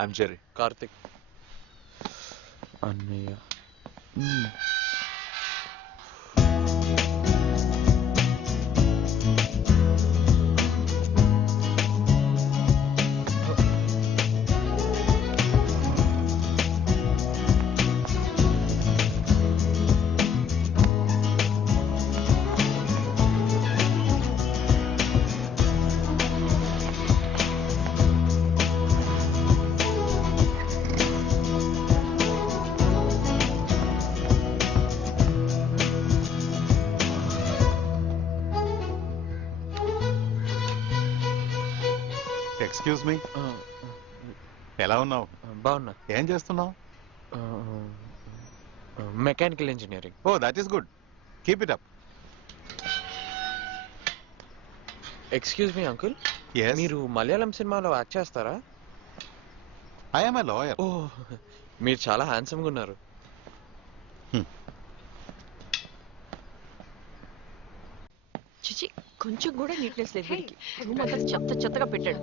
I'm Jerry. Karthik అన్నయ్య. Excuse me, ఎలా ఉన్నావు? బాగున్నా. ఏం చేస్తున్నావు? Mechanical engineering. Oh that is good, keep it up. Excuse me uncle, మీరు మలయాళం సినిమాలో యాక్ట్ చేస్తారా? I am a lawyer. Oh, మీరు చాలా హ్యాండ్సమ్గా ఉన్నారు. చిచి, కొంచెం కూడా నీట్నెస్ లేదు వీడికి. రూమ్ అంతా చెత్త చెత్తగా పెట్టాడు.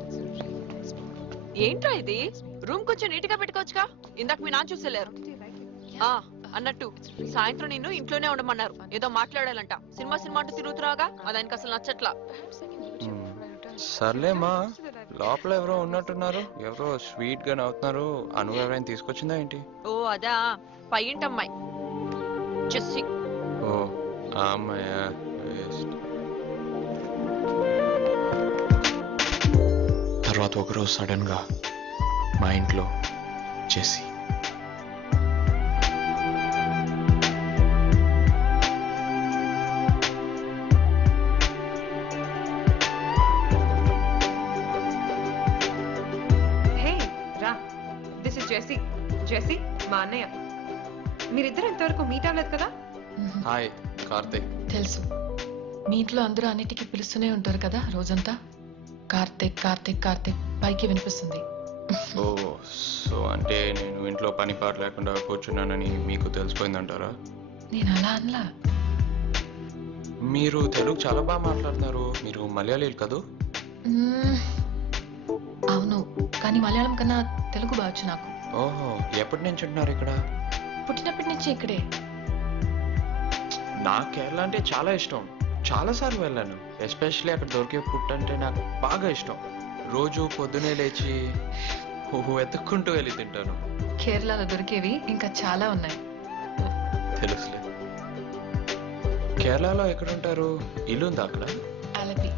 ఏంట్రా ఇది? రూమ్ కొంచెం నీట్ గా పెట్టుకోవచ్చుగా. ఇందాక మీ నాన్న చూసేలేరు. అన్నట్టు సాయంత్రం నిన్ను ఇంట్లోనే ఉండమన్నారు. ఏదో మాట్లాడాలంట. సినిమా సినిమా అంటూ తిరుగుతున్నాగా, అది ఆయనకి అసలు నచ్చట్లా. సర్లేమా, లోపల ఎవరో ఉన్నట్టున్నారు. ఎవరో స్వీట్ గా నవ్వుతున్నారు. అను ఎవరైనా తీసుకొచ్చిందా ఏంటి? ఓ అదా, పయ్యింటమ్మాయి జెస్సీ. ఓ ఆ అమ్మాయా? తర్వాత ఒకరోజు సడన్ గా మా ఇంట్లో జెస్సీ. జెస్సీ మా అన్నయ్య. మీరిద్దరు ఇంతవరకు మీట్ అవ్వలేదు కదా? హాయ్ కార్తిక్. తెలుసు, మీ ఇంట్లో అందరూ అన్నిటికీ పిలుస్తూనే ఉంటారు కదా రోజంతా. కార్తిక్ కార్తిక్ కార్తిక్ పైకి వినిపిస్తుంది. ఓ, సో అంటే నేను ఇంట్లో పని పాట లేకుండా కూర్చున్నానని మీకు తెలిసిపోయిందంటారా? నేను అలా అనలా. మీరు తెలుగు చాలా బాగా మాట్లాడుతున్నారు. మీరు మలయాళీలు కదూ? అవును, కానీ మలయాళం కన్నా తెలుగు బావచ్చు నాకు. ఓహో, ఎప్పటి నుంచి ఉంటున్నారు ఇక్కడ? పుట్టినప్పటి నుంచి ఇక్కడే. నాకు కేరళ అంటే చాలా ఇష్టం. చాలాసార్లు వెళ్ళాను. ఎస్పెషల్లీ అక్కడ దొరికే ఫుడ్ అంటే నాకు బాగా ఇష్టం. రోజు పొద్దునే లేచి వెతుక్కుంటూ వెళ్ళి తింటాను. కేరళలో దొరికేవి ఇంకా చాలా ఉన్నాయి. తెలుసులే. కేరళలో ఎక్కడుంటారు? ఇల్లు ఉందా అక్కడ? ఆలపి.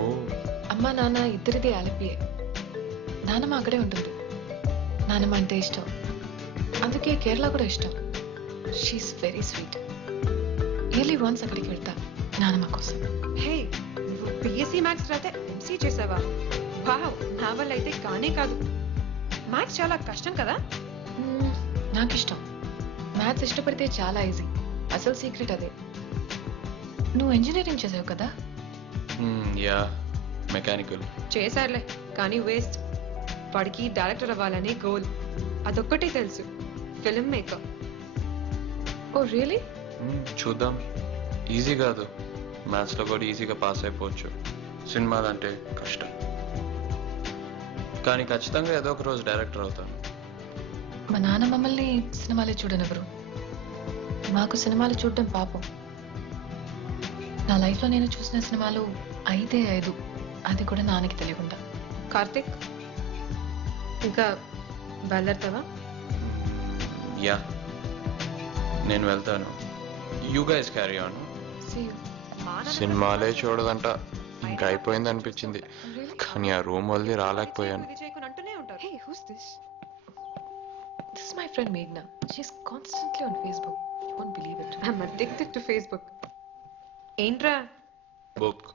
ఓ, అమ్మా నాన్న ఇద్దరిది ఆలపియే. నానమ్మ అక్కడే ఉంటుంది. నానమ్మ అంటే ఇష్టం, అందుకే కేరళ కూడా ఇష్టం. She's very sweet. Yearly once అక్కడికి వెళ్తా నానమ్మ కోసం. హే, నువ్వు బిఎస్సీ మ్యాథ్స్ రాతే ఎంసీ చేసావా? వావ్, నా వల్ల అయితే కానే కాదు. మ్యాథ్స్ చాలా కష్టం కదా? నాకు ఇష్టం. మ్యాథ్స్ ఇష్టపడితే చాలా ఈజీ. అసలు సీక్రెట్ అదే. నువ్వు ఇంజనీరింగ్ చేసావు కదా? Yeah, mechanical. చేశారులే, కానీ వేస్ట్. వాడికి డైరెక్టర్ అవ్వాలని గోల్. అదొక్కటే తెలుసు, ఫిల్మ్ మేకర్. Oh really? చూద్దాం. ఈజీ కాదు. మ్యాథ్స్లో కూడా ఈజీగా పాస్ అయిపోవచ్చు. సినిమాలంటే కష్టం. కానీ ఖచ్చితంగా ఏదో ఒక రోజు డైరెక్టర్ అవుతాను. మా నాన్న మమ్మల్ని సినిమాలే చూడనివ్వరు. మాకు సినిమాలు చూడడం పాపం. నా లైఫ్లో నేను చూసిన సినిమాలు 5, అది కూడా నాన్నకి తెలియకుండా. కార్తిక్, ఇంకా బయలుదేరుతావా? యా, నేను వెళ్తాను. You guys carry on. సినిమాలే చూడదంట. ఇంకా అయిపోయింది అనిపించింది, కానీ ఆ రూమ్ వదిలి రాలేకపోయాను. Hey, who's this? This is my friend Meghna. She's constantly on Facebook. You won't believe it. I'm addicted to Facebook. ఏంట్రా? బుక్.